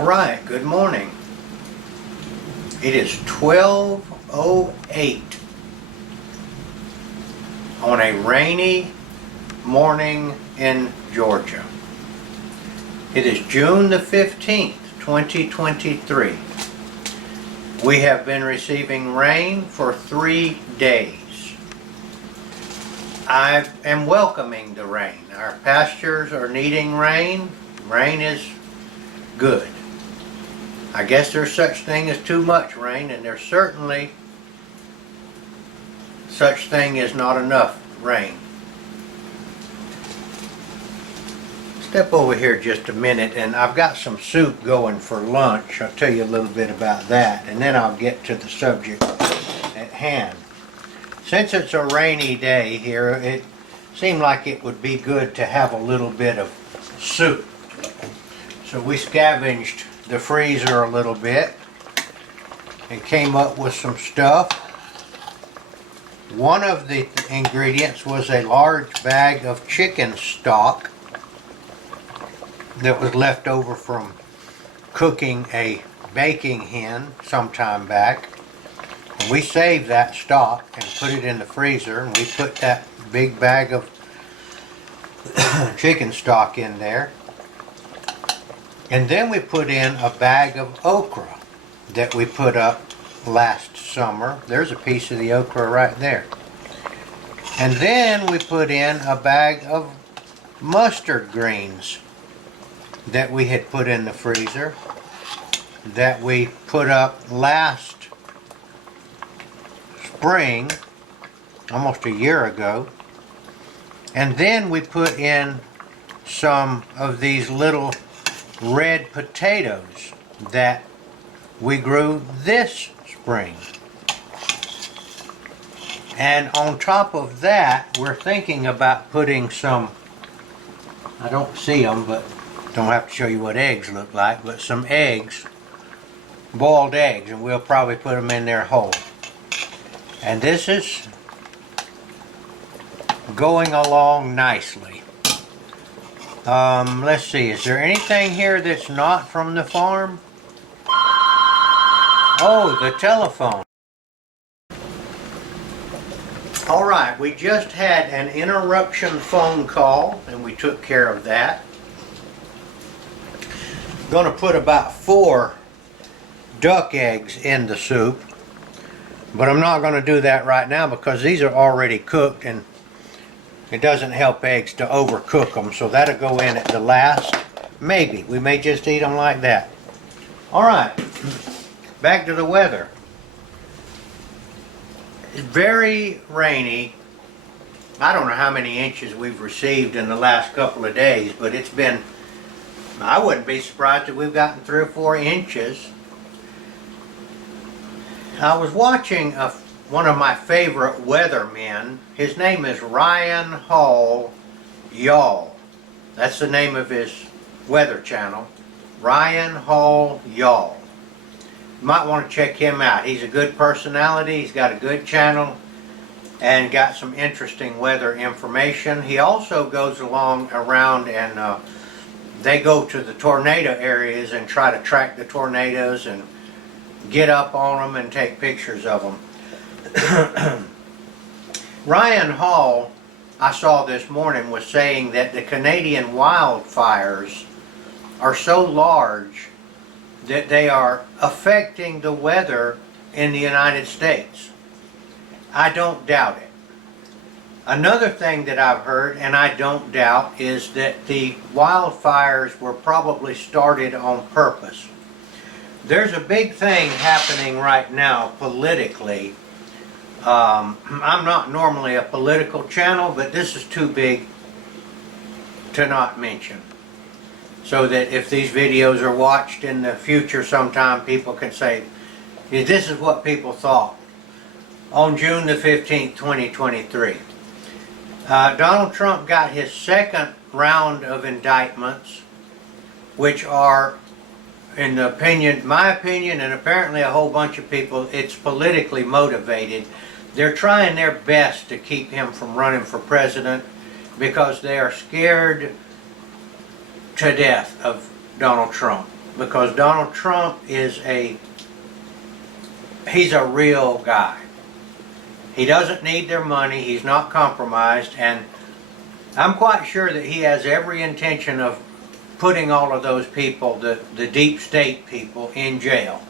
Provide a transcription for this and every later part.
All right, good morning. It is 12:08 on a rainy morning in Georgia. It is June the 15th, 2023. We have been receiving rain for 3 days. I am welcoming the rain. Our pastures are needing rain. Rain is good. I guess there's such thing as too much rain, and there's certainly such thing as not enough rain. Step over here just a minute, and I've got some soup going for lunch. I'll tell you a little bit about that, and then I'll get to the subject at hand. Since it's a rainy day here, it seemed like it would be good to have a little bit of soup. So we scavenged the freezer a little bit and came up with some stuff. One of the ingredients was a large bag of chicken stock that was left over from cooking a baking hen sometime back. And we saved that stock and put it in the freezer, and we put that big bag of chicken stock in there. And then we put in a bag of okra that we put up last summer. There's a piece of the okra right there. And then we put in a bag of mustard greens that we had put in the freezer that we put up last spring, almost a year ago. And then we put in some of these little red potatoes that we grew this spring. And on top of that, we're thinking about putting some, I don't see them, but don't have to show you what eggs look like, but some eggs, boiled eggs, and we'll probably put them in there whole. And this is going along nicely. Let's see, is there anything here that's not from the farm? Oh, the telephone. All right, we just had an interruption phone call, and we took care of that. Going to put about 4 duck eggs in the soup, but I'm not going to do that right now because these are already cooked, and it doesn't help eggs to overcook them, so that'll go in at the last. Maybe. We may just eat them like that. All right, back to the weather. It's very rainy. I don't know how many inches we've received in the last couple of days, but it's been, I wouldn't be surprised if we've gotten 3 or 4 inches. I was watching one of my favorite weathermen. His name is Ryan Hall Y'all. That's the name of his weather channel. Ryan Hall Y'all. You might want to check him out. He's a good personality. He's got a good channel and got some interesting weather information. He also goes along around and they go to the tornado areas and try to track the tornadoes and get up on them and take pictures of them. Ryan Hall, I saw this morning, was saying that the Canadian wildfires are so large that they are affecting the weather in the United States. I don't doubt it. Another thing that I've heard, and I don't doubt, is that the wildfires were probably started on purpose. There's a big thing happening right now politically. I'm not normally a political channel, but this is too big to not mention. So that if these videos are watched in the future sometime, people can say, this is what people thought on June the 15th, 2023. Donald Trump got his second round of indictments, which are, in the opinion, my opinion, and apparently a whole bunch of people, it's politically motivated. They're trying their best to keep him from running for president because they are scared to death of Donald Trump. because Donald Trump is he's a real guy. He doesn't need their money, he's not compromised, and I'm quite sure that he has every intention of putting all of those people, the deep state people, in jail.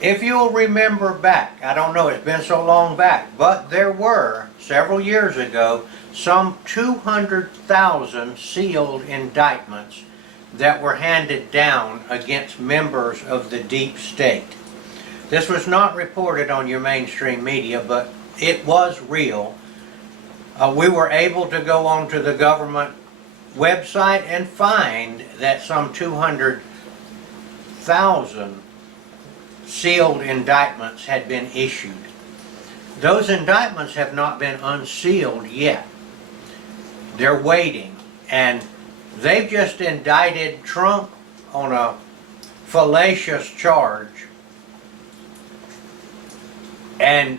If you'll remember back, I don't know, it's been so long back, but there were, several years ago, some 200,000 sealed indictments that were handed down against members of the deep state. This was not reported on your mainstream media, but it was real. We were able to go onto the government website and find that some 200,000 sealed indictments had been issued. Those indictments have not been unsealed yet. They're waiting, and they've just indicted Trump on a fallacious charge, and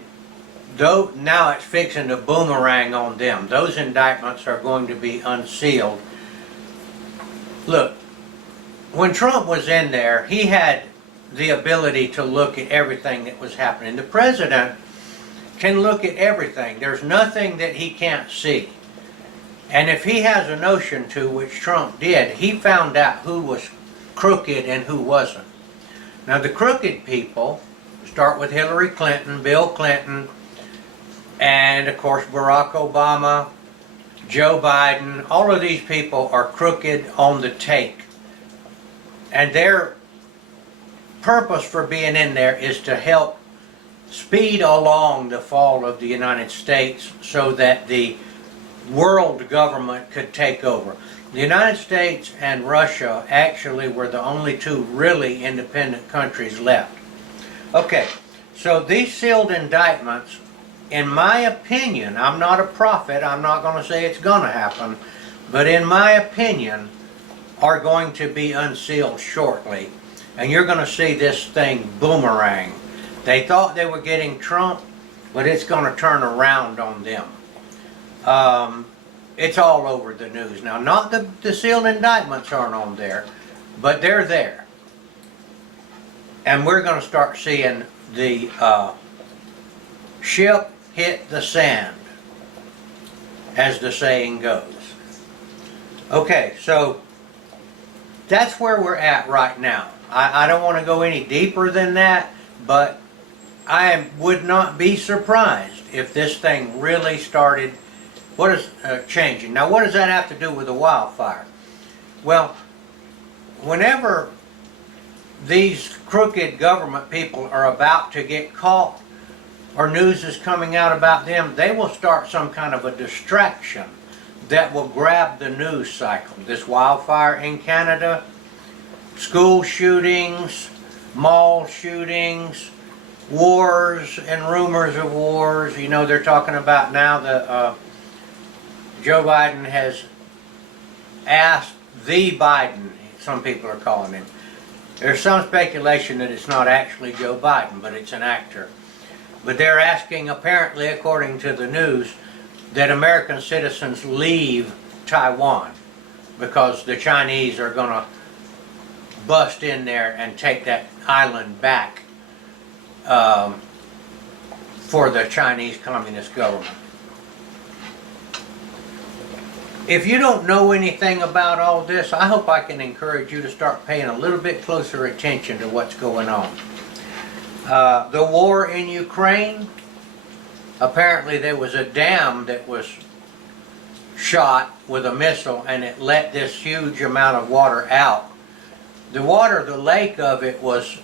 though now it's fixing to boomerang on them. Those indictments are going to be unsealed. Look, when Trump was in there, he had the ability to look at everything that was happening. The president can look at everything. There's nothing that he can't see. And if he has a notion to, which Trump did, he found out who was crooked and who wasn't. Now the crooked people start with Hillary Clinton, Bill Clinton, and of course Barack Obama, Joe Biden. All of these people are crooked on the take. And their purpose for being in there is to help speed along the fall of the United States so that the world government could take over. The United States and Russia actually were the only two really independent countries left. Okay, so these sealed indictments, in my opinion, I'm not a prophet, I'm not going to say it's going to happen, but in my opinion, are going to be unsealed shortly. And you're going to see this thing boomerang. They thought they were getting Trump, but it's going to turn around on them. It's all over the news now. Not the sealed indictments aren't on there, but they're there. And we're going to start seeing the ship hit the sand, as the saying goes. Okay, so that's where we're at right now. I don't want to go any deeper than that, but I would not be surprised if this thing really started changing. Now, what does that have to do with the wildfire? Well, whenever these crooked government people are about to get caught or news is coming out about them, they will start some kind of a distraction that will grab the news cycle. This wildfire in Canada, school shootings, mall shootings, wars and rumors of wars. You know, they're talking about now that Joe Biden has asked the Biden, some people are calling him. There's some speculation that it's not actually Joe Biden, but it's an actor. But they're asking, apparently, according to the news, that American citizens leave Taiwan because the Chinese are going to bust in there and take that island back for the Chinese Communist government. If you don't know anything about all this, I hope I can encourage you to start paying a little bit closer attention to what's going on. The war in Ukraine, apparently there was a dam that was shot with a missile and it let this huge amount of water out. The water, the lake of it, was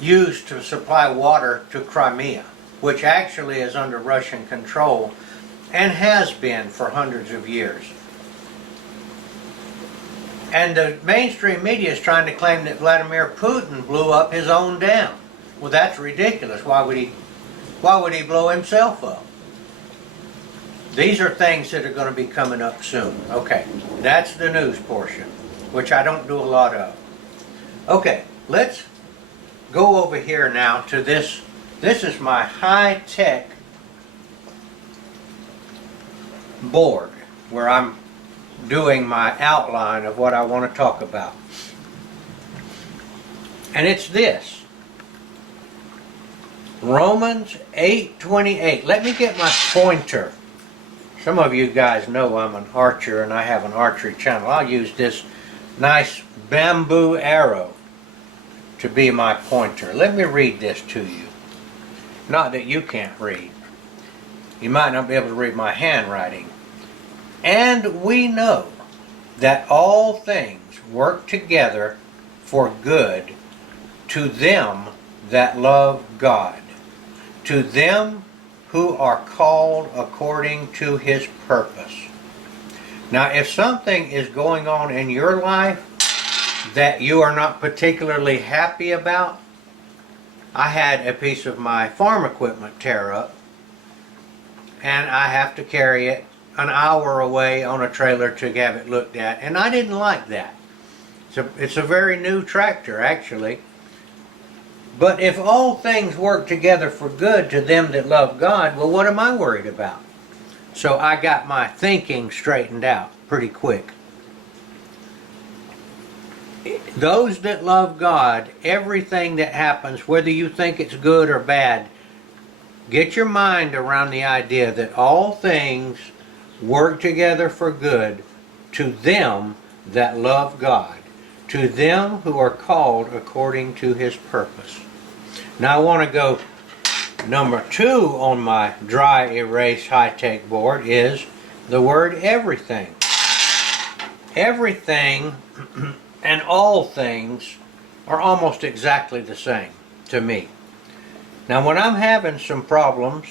used to supply water to Crimea, which actually is under Russian control and has been for hundreds of years. And the mainstream media is trying to claim that Vladimir Putin blew up his own dam. Well, that's ridiculous. Why would he blow himself up? These are things that are going to be coming up soon. Okay, that's the news portion, which I don't do a lot of. Okay, let's go over here now to this. This is my high-tech board where I'm doing my outline of what I want to talk about. And it's this. Romans 8:28. Let me get my pointer. Some of you guys know I'm an archer and I have an archery channel. I'll use this nice bamboo arrow to be my pointer. Let me read this to you. Not that you can't read. You might not be able to read my handwriting. And we know that all things work together for good to them that love God, to them who are called according to His purpose. Now, if something is going on in your life that you are not particularly happy about, I had a piece of my farm equipment tear up, and I have to carry it an hour away on a trailer to have it looked at, and I didn't like that. It's a very new tractor, actually. But if all things work together for good to them that love God, well, what am I worried about? So I got my thinking straightened out pretty quick. Those that love God, everything that happens, whether you think it's good or bad, get your mind around the idea that all things work together for good to them that love God, to them who are called according to His purpose. Now I want to go number 2 on my dry erase high-tech board is the word everything. Everything and all things are almost exactly the same to me. Now when I'm having some problems,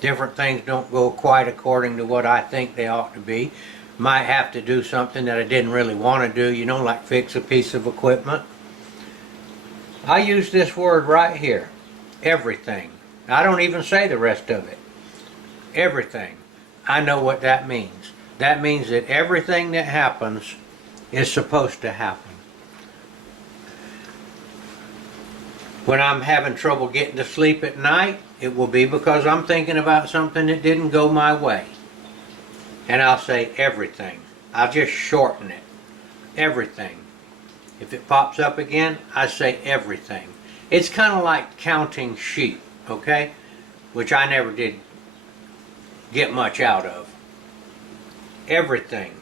different things don't go quite according to what I think they ought to be. Might have to do something that I didn't really want to do, you know, like fix a piece of equipment. I use this word right here, everything. I don't even say the rest of it. Everything. I know what that means. That means that everything that happens is supposed to happen. When I'm having trouble getting to sleep at night, it will be because I'm thinking about something that didn't go my way. And I'll say everything. I'll just shorten it. Everything. If it pops up again, I say everything. It's kind of like counting sheep, okay? Which I never did get much out of. Everything.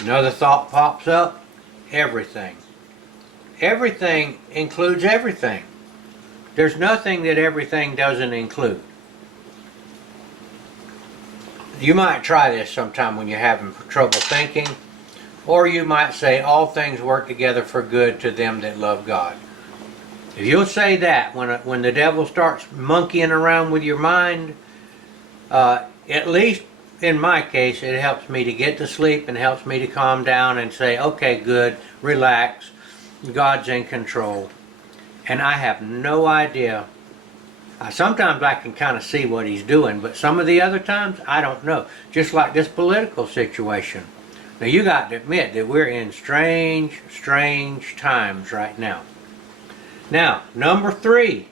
Another thought pops up, everything. Everything includes everything. There's nothing that everything doesn't include. You might try this sometime when you're having trouble thinking, or you might say all things work together for good to them that love God. If you'll say that when the devil starts monkeying around with your mind, at least in my case, it helps me to get to sleep and helps me to calm down and say, okay, good, relax, God's in control. And I have no idea. Sometimes I can kind of see what He's doing, but some of the other times, I don't know. Just like this political situation. Now you got to admit that we're in strange, strange times right now. Now, number 3.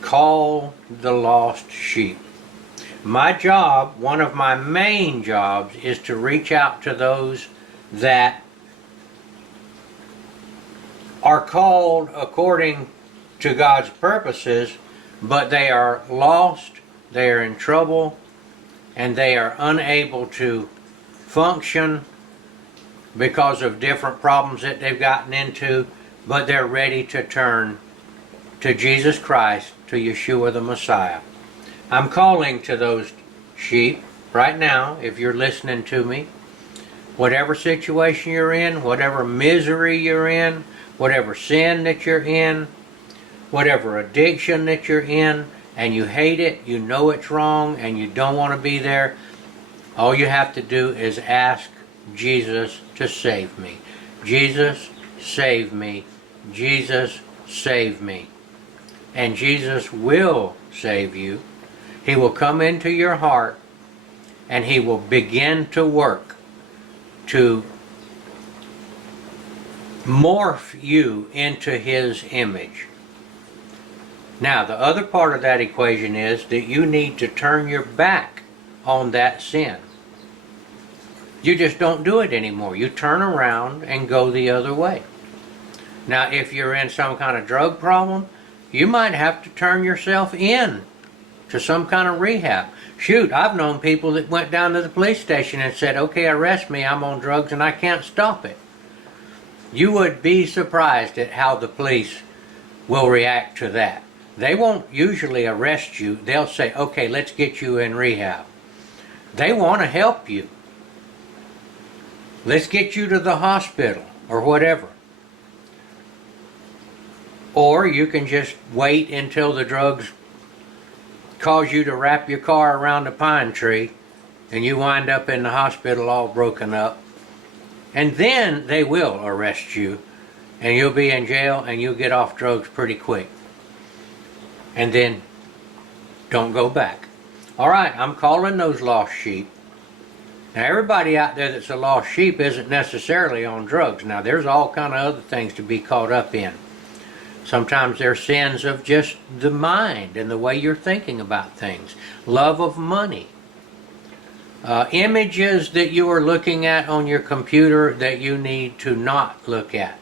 Call the lost sheep. My job, one of my main jobs, is to reach out to those that are called according to God's purposes, but they are lost, they are in trouble, and they are unable to function because of different problems that they've gotten into, but they're ready to turn to Jesus Christ, to Yeshua the Messiah. I'm calling to those sheep right now, if you're listening to me. Whatever situation you're in, whatever misery you're in, whatever sin that you're in, whatever addiction that you're in, and you hate it, you know it's wrong, and you don't want to be there, all you have to do is ask Jesus to save me. Jesus, save me. Jesus, save me. And Jesus will save you. He will come into your heart, and He will begin to work to morph you into His image. Now, the other part of that equation is that you need to turn your back on that sin. You just don't do it anymore. You turn around and go the other way. Now, if you're in some kind of drug problem, you might have to turn yourself in to some kind of rehab. Shoot, I've known people that went down to the police station and said, okay, arrest me, I'm on drugs and I can't stop it. You would be surprised at how the police will react to that. They won't usually arrest you. They'll say, okay, let's get you in rehab. They want to help you. Let's get you to the hospital or whatever. Or you can just wait until the drugs cause you to wrap your car around a pine tree and you wind up in the hospital all broken up. And then they will arrest you and you'll be in jail and you'll get off drugs pretty quick. And then don't go back. All right, I'm calling those lost sheep. Now, everybody out there that's a lost sheep isn't necessarily on drugs. Now, there's all kind of other things to be caught up in. Sometimes they're sins of just the mind and the way you're thinking about things. Love of money. Images that you are looking at on your computer that you need to not look at.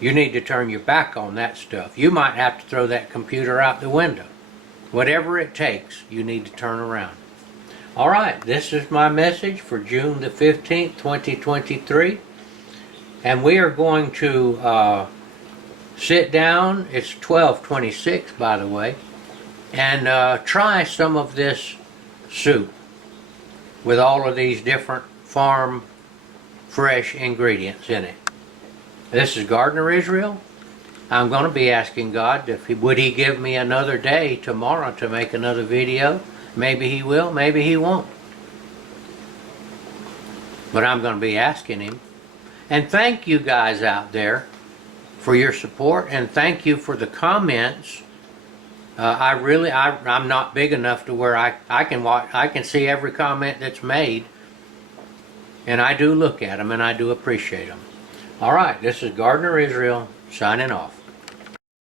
You need to turn your back on that stuff. You might have to throw that computer out the window. Whatever it takes, you need to turn around. All right, this is my message for June the 15th, 2023. And we are going to sit down, it's 12:26 by the way, and try some of this soup with all of these different farm fresh ingredients in it. This is Gardener Israel. I'm going to be asking God if would He give me another day tomorrow to make another video. Maybe He will, maybe He won't. But I'm going to be asking Him. And thank you guys out there for your support, and thank you for the comments. I'm not big enough to where I can see every comment that's made, and I do look at them and I do appreciate them. All right, this is Gardener Israel signing off.